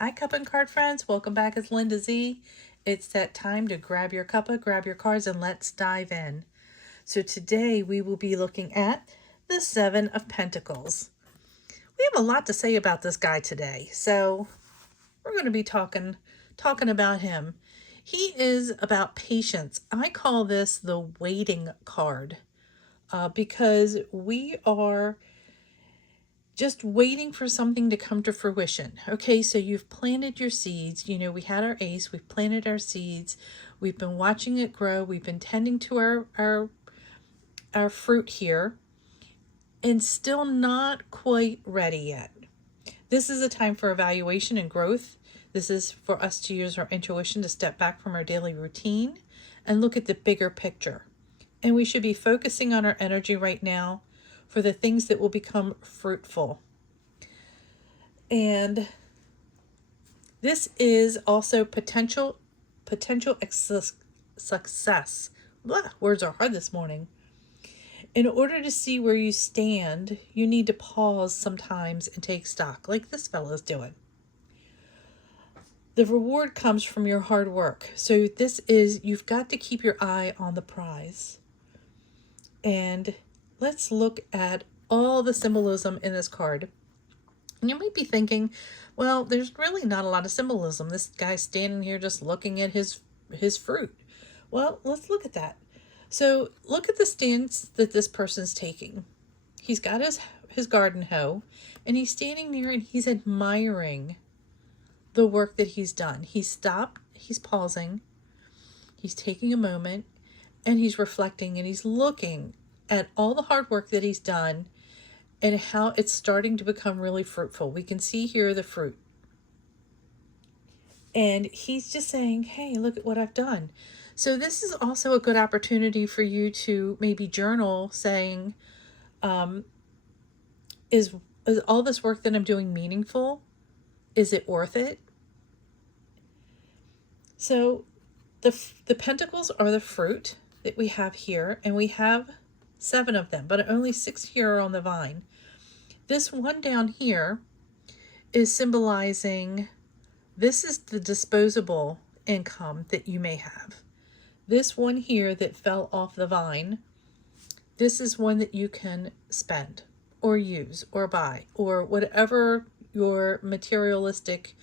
Hi, Cup and Card friends. Welcome back. It's Linda Z. It's that time to grab your cuppa, grab your cards, and let's dive in. So today we will be looking at the Seven of Pentacles. We have a lot to say about this guy today, so we're going to be talking about him. He is about patience. I call this the waiting card because we are just waiting for something to come to fruition. Okay, so you've planted your seeds. You know, we had our ace, we've planted our seeds, we've been watching it grow, we've been tending to our fruit here, and still not quite ready yet. This is a time for evaluation and growth. This is for us to use our intuition to step back from our daily routine and look at the bigger picture. And we should be focusing on our energy right now for the things that will become fruitful. And this is also potential success. Blah, words are hard this morning. In order to see where you stand, you need to pause sometimes and take stock, like this fellow's doing. The reward comes from your hard work. So this is, you've got to keep your eye on the prize. And let's look at all the symbolism in this card. And you might be thinking, well, there's really not a lot of symbolism. This guy's standing here just looking at his fruit. Well, let's look at that. So look at the stance that this person's taking. He's got his garden hoe, and he's standing there and he's admiring the work that he's done. He's stopped, he's pausing, he's taking a moment, and he's reflecting, and he's looking at all the hard work that he's done and how it's starting to become really fruitful. We can see here the fruit. And he's just saying, hey, look at what I've done. So this is also a good opportunity for you to maybe journal saying, is all this work that I'm doing meaningful? Is it worth it? So the pentacles are the fruit that we have here, and we have 7 of them, but only 6 here are on the vine. This one down here is symbolizing, this is the disposable income that you may have. This one here that fell off the vine, this is one that you can spend or use or buy or whatever your materialistic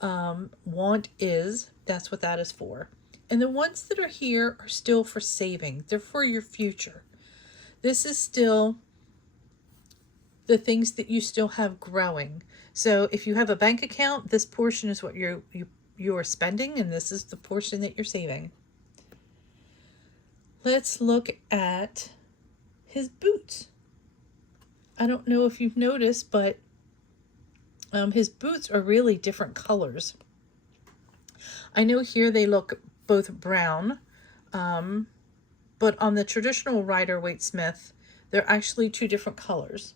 want is, that's what that is for. And the ones that are here are still for saving. They're for your future. This is still the things that you still have growing. So if you have a bank account, this portion is what you're spending, and this is the portion that you're saving. Let's look at his boots. I don't know if you've noticed, but his boots are really different colors. I know here they look both brown, but on the traditional Rider-Waite-Smith, they're actually 2 different colors.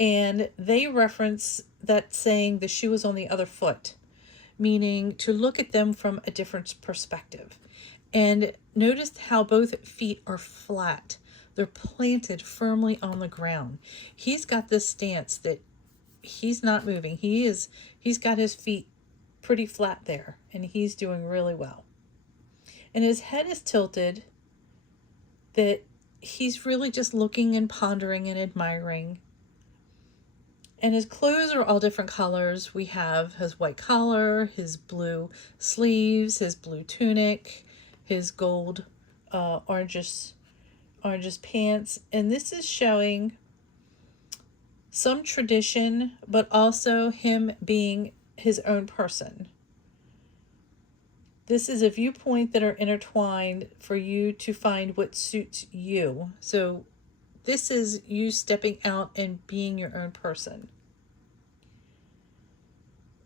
And they reference that saying the shoe is on the other foot, meaning to look at them from a different perspective. And notice how both feet are flat. They're planted firmly on the ground. He's got this stance that he's not moving. He's got his feet pretty flat there, and he's doing really well. And his head is tilted, that he's really just looking and pondering and admiring. And his clothes are all different colors. We have his white collar, his blue sleeves, his blue tunic, his gold oranges pants. And this is showing some tradition, but also him being his own person. This is a viewpoint that are intertwined for you to find what suits you. So this is you stepping out and being your own person.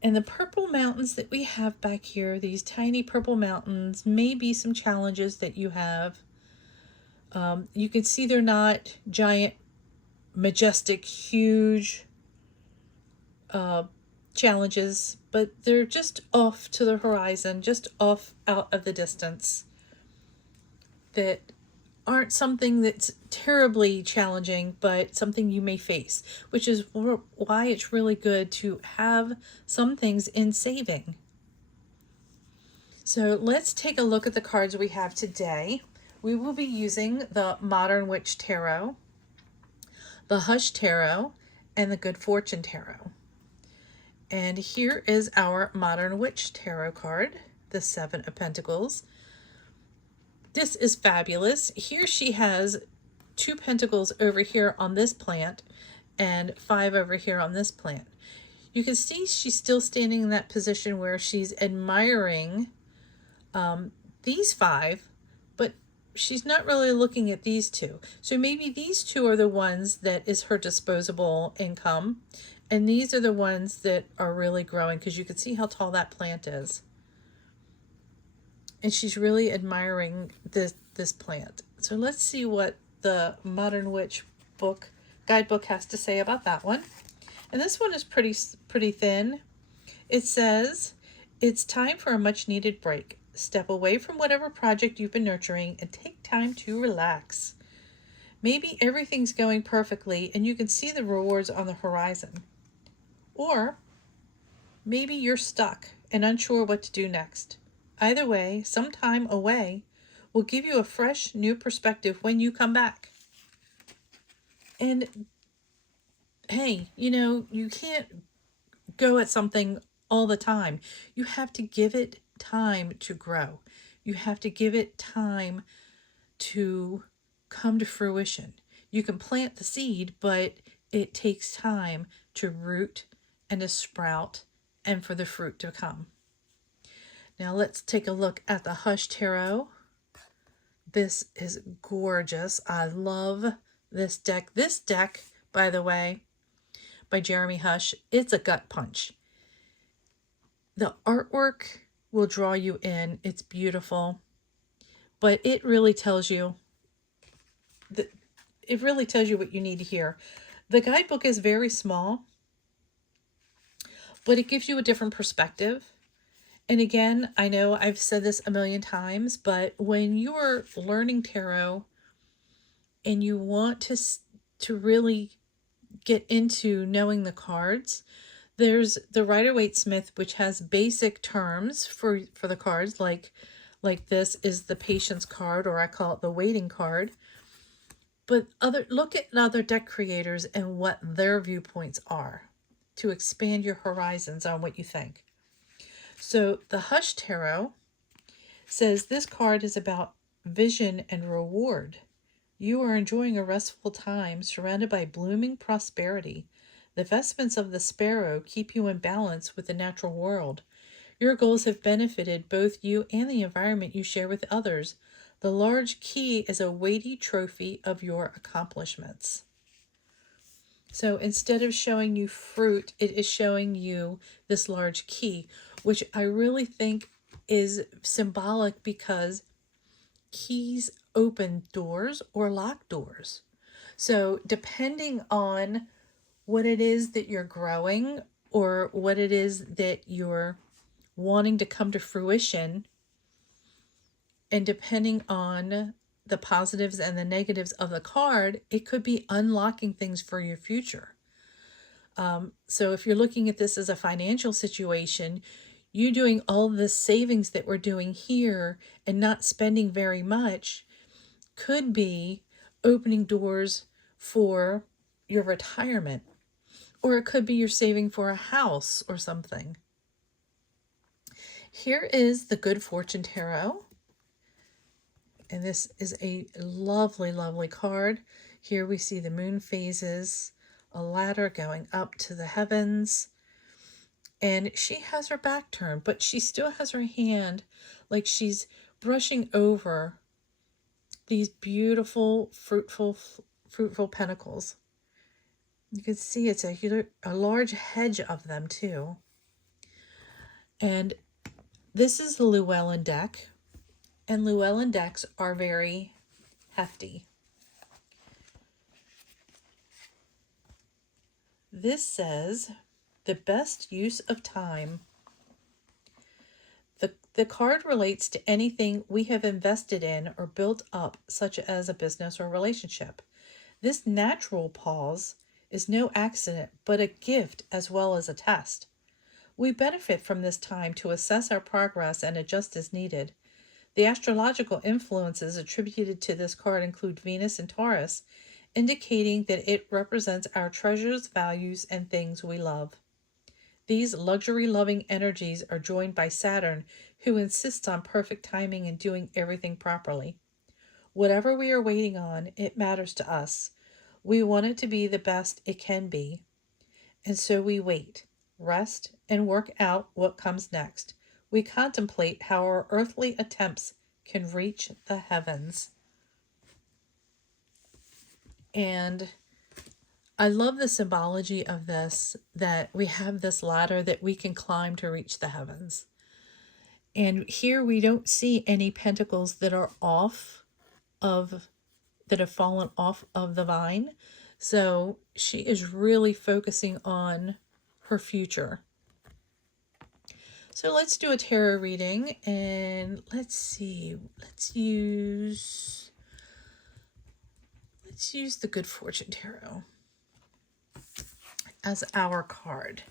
And the purple mountains that we have back here, these tiny purple mountains, may be some challenges that you have. You can see they're not giant, majestic, huge challenges, but they're just off to the horizon, just off out of the distance, that aren't something that's terribly challenging, but something you may face, which is why it's really good to have some things in saving. So let's take a look at the cards we have today. We will be using the Modern Witch Tarot, the Hush Tarot, and the Good Fortune Tarot. And here is our Modern Witch Tarot card, the Seven of Pentacles. This is fabulous. Here she has 2 pentacles over here on this plant and 5 over here on this plant. You can see she's still standing in that position where she's admiring these 5, but she's not really looking at these 2. So maybe these 2 are the ones that is her disposable income, and these are the ones that are really growing, because you can see how tall that plant is. And she's really admiring this plant. So let's see what the Modern Witch guidebook has to say about that one. And this one is pretty thin. It says, it's time for a much needed break. Step away from whatever project you've been nurturing and take time to relax. Maybe everything's going perfectly and you can see the rewards on the horizon. Or maybe you're stuck and unsure what to do next. Either way, some time away will give you a fresh, new perspective when you come back. And hey, you can't go at something all the time. You have to give it time to grow. You have to give it time to come to fruition. You can plant the seed, but it takes time to root and to sprout and for the fruit to come. Now let's take a look at the Hush Tarot. This is gorgeous. I love this deck. This deck, by the way, by Jeremy Hush, it's a gut punch. The artwork will draw you in. It's beautiful, but it really tells you what you need to hear. The guidebook is very small, but it gives you a different perspective. And again, I know I've said this a million times, but when you're learning tarot and you want to really get into knowing the cards, there's the Rider-Waite-Smith, which has basic terms for the cards, like this is the Patience card, or I call it the Waiting card. But look at other deck creators and what their viewpoints are to expand your horizons on what you think. So the Hush Tarot says this card is about vision and reward. You are enjoying a restful time surrounded by blooming prosperity. The vestments of the sparrow keep you in balance with the natural world. Your goals have benefited both you and the environment you share with others. The large key is a weighty trophy of your accomplishments. So instead of showing you fruit, it is showing you this large key, which I really think is symbolic because keys open doors or lock doors. So depending on what it is that you're growing or what it is that you're wanting to come to fruition, and depending on the positives and the negatives of the card, it could be unlocking things for your future. So if you're looking at this as a financial situation, you doing all the savings that we're doing here and not spending very much could be opening doors for your retirement, or it could be you're saving for a house or something. Here is the Good Fortune Tarot. And this is a lovely, lovely card. Here we see the moon phases, a ladder going up to the heavens. And she has her back turned, but she still has her hand like she's brushing over these beautiful, fruitful pentacles. You can see it's a large hedge of them too. And this is the Llewellyn deck. And Llewellyn decks are very hefty. This says, the best use of time. The card relates to anything we have invested in or built up, such as a business or relationship. This natural pause is no accident, but a gift as well as a test. We benefit from this time to assess our progress and adjust as needed. The astrological influences attributed to this card include Venus and Taurus, indicating that it represents our treasures, values, and things we love. These luxury-loving energies are joined by Saturn, who insists on perfect timing and doing everything properly. Whatever we are waiting on, it matters to us. We want it to be the best it can be. And so we wait, rest, and work out what comes next. We contemplate how our earthly attempts can reach the heavens. And I love the symbology of this, that we have this ladder that we can climb to reach the heavens. And here we don't see any pentacles that are that have fallen off of the vine. So she is really focusing on her future. So let's do a tarot reading, and let's see. Let's use the Good Fortune Tarot as our card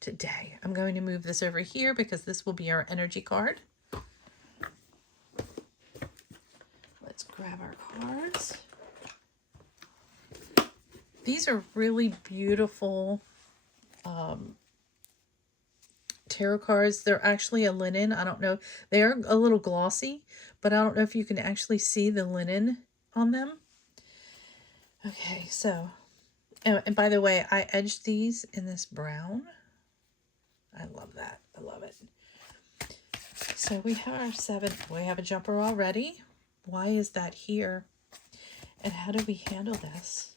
today. I'm going to move this over here because this will be our energy card. Let's grab our cards. These are really beautiful tarot cards. They're actually a linen. I don't know. They are a little glossy, but I don't know if you can actually see the linen on them. Okay, so, and by the way, I edged these in this brown. I love that. I love it. So we have our 7. We have a jumper already. Why is that here? And how do we handle this?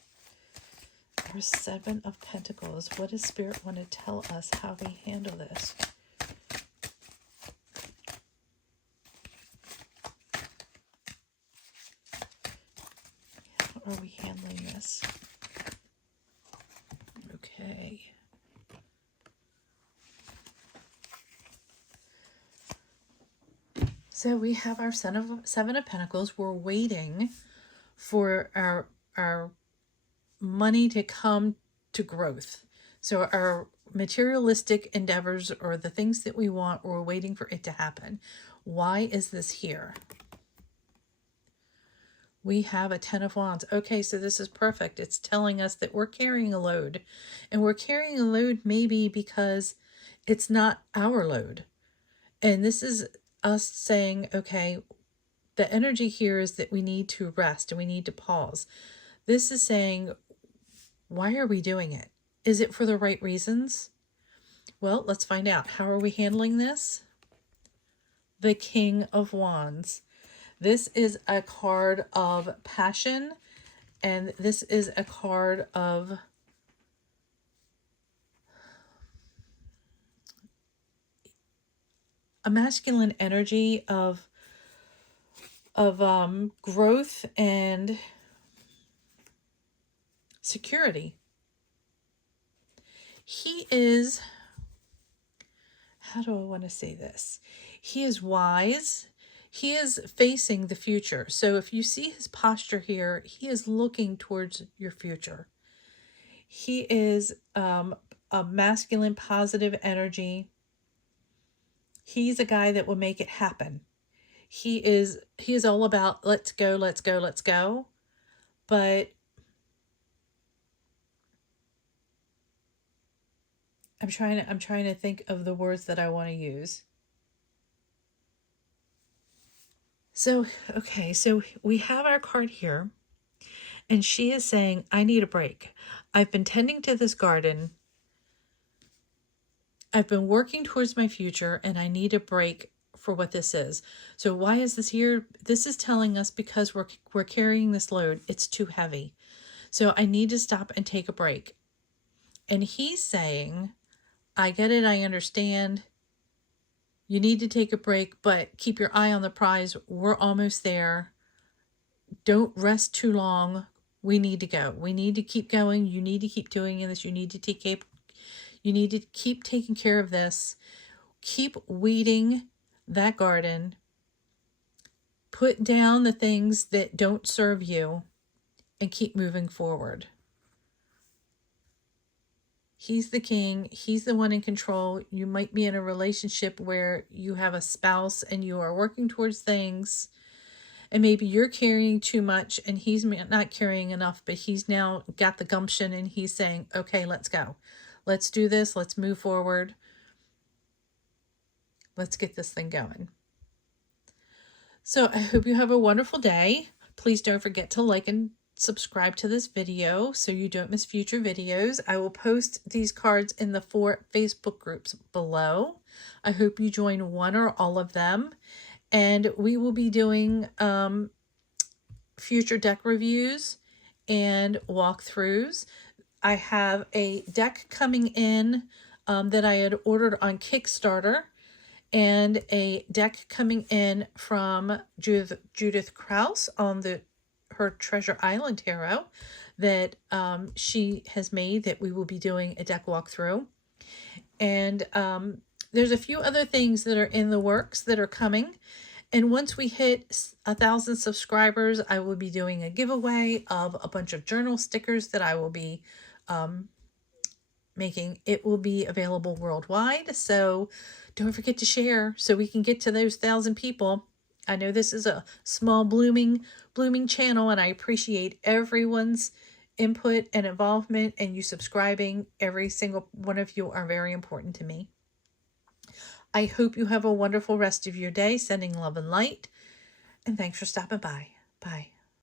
Our 7 of Pentacles. What does Spirit want to tell us how we handle this? How are we handling this? Okay. So we have our Seven of Pentacles. We're waiting for our money to come to growth. So our materialistic endeavors, or the things that we want, we're waiting for it to happen. Why is this here? We have a 10 of Wands. Okay, so this is perfect. It's telling us that we're carrying a load. And we're carrying a load maybe because it's not our load. And this is us saying, okay, the energy here is that we need to rest and we need to pause. This is saying, why are we doing it? Is it for the right reasons? Well, let's find out. How are we handling this? The King of Wands. This is a card of passion, and this is a card of a masculine energy of growth and security. He is, how do I want to say this? He is wise. He is facing the future. So if you see his posture here, he is looking towards your future. He is a masculine, positive energy. He's a guy that will make it happen. He is all about let's go, let's go, let's go. But I'm trying to think of the words that I want to use. So, okay, so we have our card here, and she is saying, I need a break. I've been tending to this garden. I've been working towards my future, and I need a break for what this is. So why is this here? This is telling us because we're carrying this load. It's too heavy. So I need to stop and take a break. And he's saying, I get it. I understand. You need to take a break, but keep your eye on the prize. We're almost there. Don't rest too long. We need to go. We need to keep going. You need to keep doing this. You need to keep taking care of this. Keep weeding that garden, put down the things that don't serve you, and keep moving forward. He's the king. He's the one in control. You might be in a relationship where you have a spouse and you are working towards things, and maybe you're carrying too much and he's not carrying enough, but he's now got the gumption and he's saying, okay, let's go. Let's do this. Let's move forward. Let's get this thing going. So I hope you have a wonderful day. Please don't forget to like and subscribe to this video so you don't miss future videos. I will post these cards in the 4 Facebook groups below. I hope you join one or all of them. And we will be doing future deck reviews and walkthroughs. I have a deck coming in that I had ordered on Kickstarter, and a deck coming in from Judith Krause on her Treasure Island Tarot that she has made, that we will be doing a deck walkthrough. And there's a few other things that are in the works that are coming. And once we hit 1,000 subscribers, I will be doing a giveaway of a bunch of journal stickers that I will be making. It will be available worldwide, so don't forget to share so we can get to those 1,000 people. I know this is a small blooming channel, and I appreciate everyone's input and involvement, and you subscribing. Every single one of you are very important to me. I hope you have a wonderful rest of your day. Sending love and light, and thanks for stopping by. Bye.